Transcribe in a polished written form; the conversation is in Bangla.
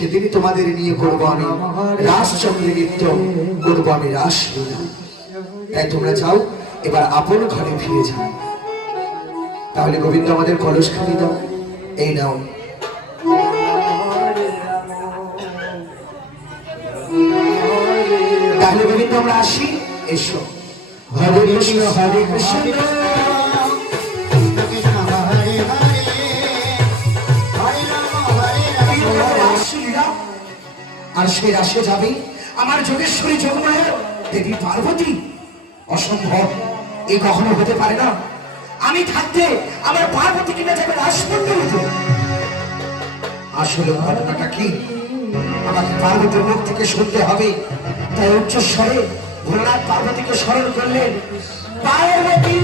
সেদিনই তোমাদের নিয়ে করবো আমি রাসচন্দ্রের নৃত্য, করবো আমি রাসলীলা। তাই তোমরা যাও, এবার আপন ঘরে ফিরে যাও। তাহলে গোবিন্দ আমাদের কলসখানি দাও, এই নাও। তাহলে গোবিন্দ আমরা আসি, এসো। হরে কৃষ্ণ হরে কৃষ্ণ আর সে রাশে যাবে আমার যোগেশ্বরী যোগমায়া দেবী পার্বতী। অসম্ভব, এ কখনো হতে পারে না। আমি থাকতে আমার পার্বতী কিনা যাবে রাসমণ্ডলীতে। আসলে ঘটনাটা কি, আমাকে পার্বতীর মুখ থেকে শুনতে হবে। তাই উচ্চস্বরে ভোলানাথ পার্বতীকে স্মরণ করলেন, পার্বতী।